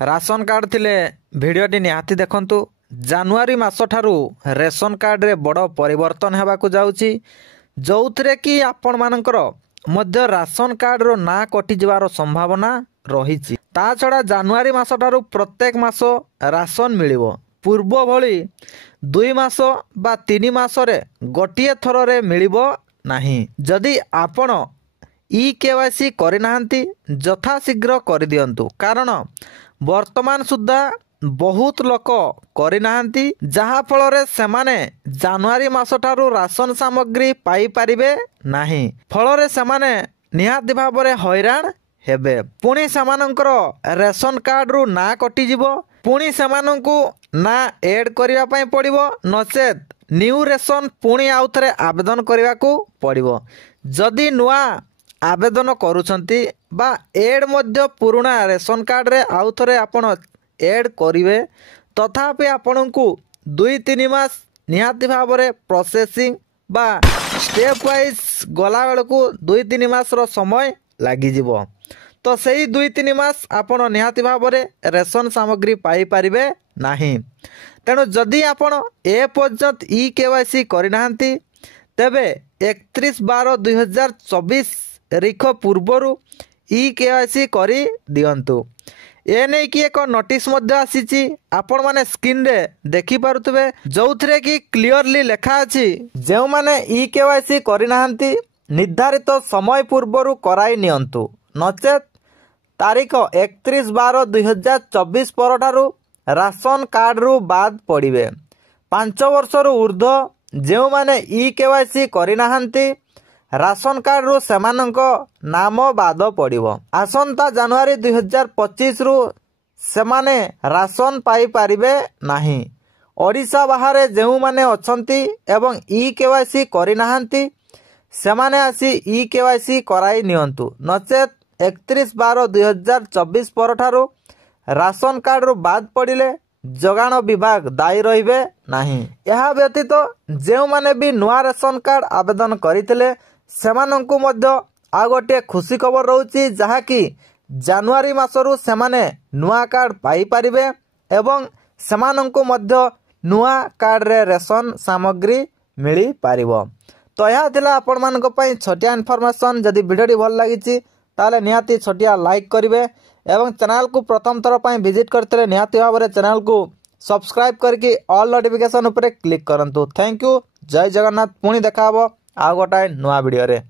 Ration card थिले भिडियोटी निहाती देखंतु। जानुआरी मास ठारू रेशन कार्ड रे बड़ परिवर्तन हेबाकु जाउची, जोउथरे कि आपण मानकर मध्य राशन कार्ड रो ना कटि जवार संभावना रहिछि। ता छड़ा जानुआरी मास ठारू प्रत्येक मास राशन मिलिबो। पूर्व भली 2 मास बा 3 मास रे गोटिए थर रे मिलिबो नाही। जदि आपण ई-केवाईसी करिनाहांती जथा शीघ्र कर दियंतु, कारण वर्तमान सुद्धा बहुत लोक करिनाहांती, जहा फल रे सेमाने जानुआरी मास ठारू राशन सामग्री पाई परिबे नाही। फल रे सेमाने निहाती भाबरे हैरान हेबे। पुणी सेमानंकर रेशन कार्ड रु ना कटि जिवो, पुणी सेमानंकु ना ऐड करिवा पई पड़िबो, नचेत न्यू रेशन पुणी आउथरे आवेदन करिवाकू पड़िबो। जदि नुआ आवेदन करूछंती बा एड मध्य पुराना रेशन कार्ड रे आउ थरे आपण एड करिवे, तथापि आपणकू 2-3 मास निहाती भाबरे प्रोसेसिंग बा स्टेप वाइज गला बेलकू 2-3 मास रो समय लागि जिवो। तो सही 2-3 मास आपण निहाती भाबरे रेशन सामग्री पाई परिबे नाही। तेणु जदि आपण ए पर्यंत ई-केवाईसी करिनाहांती तेबे 31/12/2024 तारीख पूर्वरु ई-केवाईसी करी दियंतु। ए नै कि एक नोटिस मध्य आसीची, आपण माने स्क्रीन रे देखि पारुतबे, जोउथरे कि क्लियरली लेखा अछि जेउ माने ई-केवाईसी करिनाहांती निर्धारित समय पूर्वरु कराई नियंतु, नचेत तारीख 31/12/2024 परठारु राशन कार्ड रु बाद पड़िबे। 5 वर्षरु ऊर्ध्व जेउ माने ई-केवाईसी करिनाहांती राशन कार्ड रु सेमानंक नाम बाद पड़िबो। आसंता जानुआरी 2025 रु सेमाने राशन पाई पारिबे नाही। ओडिशा बाहरे जेउ माने अछंती एवं ई-केवाईसी करिनाहांती सेमाने आसी ई-केवाईसी कराई नियंतु, नचेत 31/12/2024 परठारु राशन कार्ड रु बाद पड़िले जगाण विभाग दायी रहिबे नाही। यहा व्यतीत जेउ माने भी नुआ रेशन कार्ड आवेदन करिथिले सेमानंकु मध्य आ गोटे खुशी खबर रहउची, जहा कि जानुआरी मासरु सेमाने नुआ कार्ड पाई परिबे एवं सेमानंकु मध्य नुआ कार्ड रे रेशन सामग्री मिली पारिबो। तो यह थिला आपण मानक पई छोटिया इन्फॉर्मेशन। जदि वीडियोटी भल लागिची ताले निहाती छोटिया लाइक करिवे एवं चैनल को प्रथम थर पई विजिट करते निहाती भाबरे चैनल को सब्सक्राइब करके ऑल नोटिफिकेशन उपरे क्लिक करंतु। Thank you. जय जगन्नाथ। पुणी देखा हबो आ गोटाए नुआ वीडियो रे।